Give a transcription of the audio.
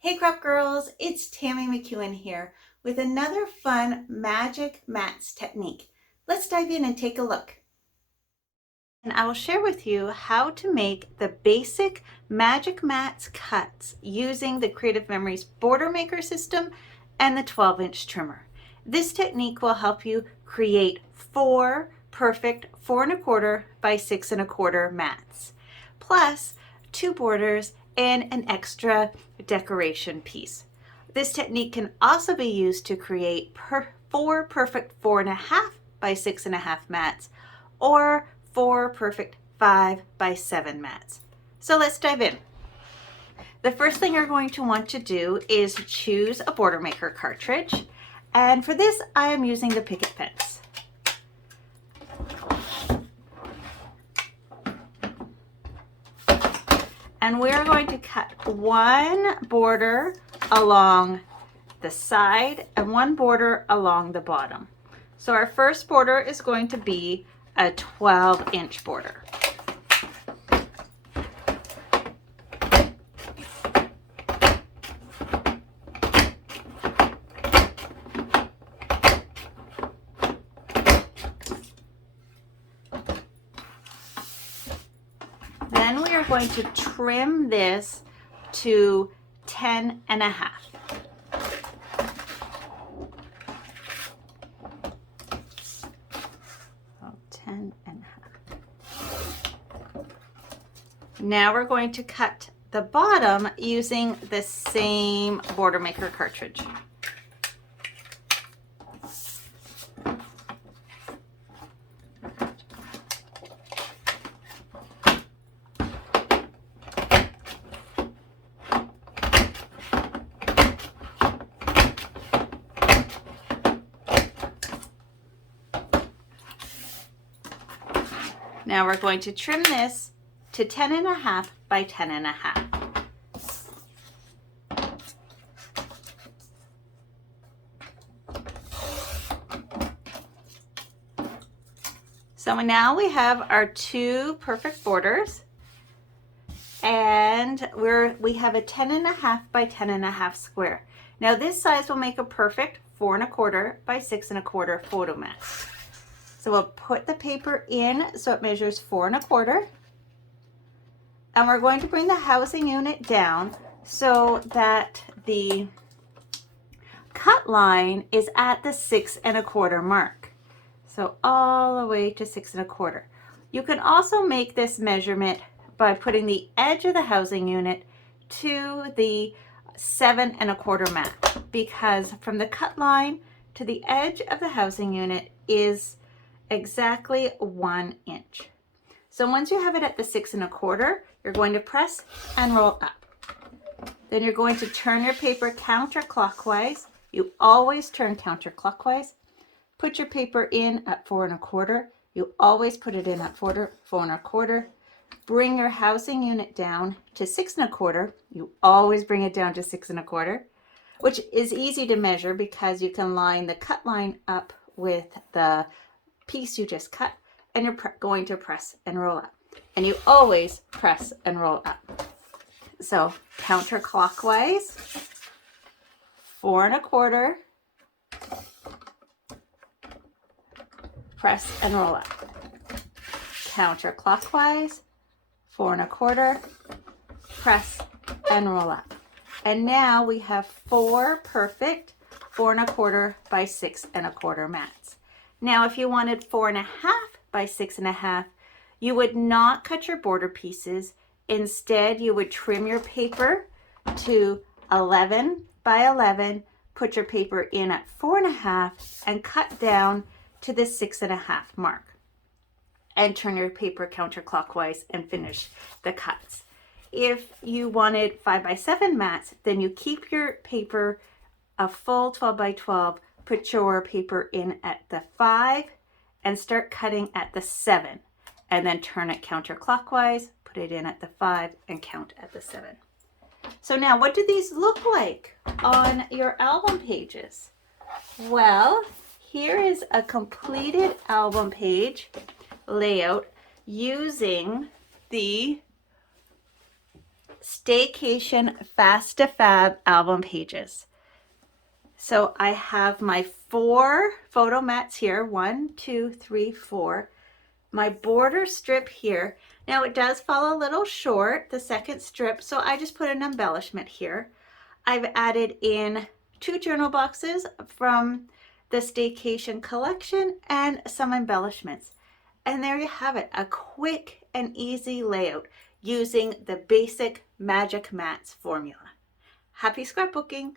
Hey Crop Girls, it's Tammy McEwen here with another fun magic mats technique. Let's dive in and take a look. And I will share with you how to make the basic magic mats cuts using the Creative Memories border maker system and the 12-inch trimmer. This technique will help you create 4 perfect 4 1/4 by 6 1/4 mats, plus 2 borders and an extra decoration piece. This technique can also be used to create 4 perfect 4 1/2 by 6 1/2 mats or 4 perfect 5 by 7 mats. So let's dive in. The first thing you're going to want to do is choose a border maker cartridge, and for this I am using the Picket Fence. And we're going to cut 1 border along the side and 1 border along the bottom. So our first border is going to be a 12-inch border. Then we are going to trim this to 10 1/2. So 10 1/2. Now we're going to cut the bottom using the same border maker cartridge. Now we're going to trim this to 10 1/2 by 10 1/2. So now we have our 2 perfect borders, and we have a 10 1/2 by 10 1/2 square. Now this size will make a perfect 4 1/4 by 6 1/4 photo mat. So we'll put the paper in so it measures 4 1/4, and we're going to bring the housing unit down so that the cut line is at the 6 1/4 mark. So all the way to 6 1/4. You can also make this measurement by putting the edge of the housing unit to the 7 1/4 mat, because from the cut line to the edge of the housing unit is exactly 1 inch. So once you have it at the 6 1/4, you're going to press and roll up. Then you're going to turn your paper counterclockwise. You always turn counterclockwise. Put your paper in at 4 1/4. You always put it in at 4 1/4. Bring your housing unit down to 6 1/4. You always bring it down to 6 1/4, which is easy to measure because you can line the cut line up with the piece you just cut, and you're going to press and roll up. And you always press and roll up. So counterclockwise, 4 1/4, press and roll up. Counterclockwise, 4 1/4, press and roll up. And now we have 4 perfect 4 1/4 by 6 1/4 mats. Now if you wanted 4 1/2 by 6 1/2, you would not cut your border pieces. Instead, you would trim your paper to 11 by 11, put your paper in at 4 1/2, and cut down to the 6 1/2 mark. And turn your paper counterclockwise and finish the cuts. If you wanted 5 by 7 mats, then you keep your paper a full 12 by 12, put your paper in at the 5 and start cutting at the 7, and then turn it counterclockwise, put it in at the 5 and count at the 7. So now what do these look like on your album pages? Well, here is a completed album page layout using the Staycation Fast to Fab album pages. So I have my 4 photo mats here, 1, 2, 3, 4. My border strip here. Now it does fall a little short, the second strip, so I just put an embellishment here. I've added in 2 journal boxes from the Staycation collection and some embellishments. And there you have it, a quick and easy layout using the basic Magic Mats formula. Happy scrapbooking!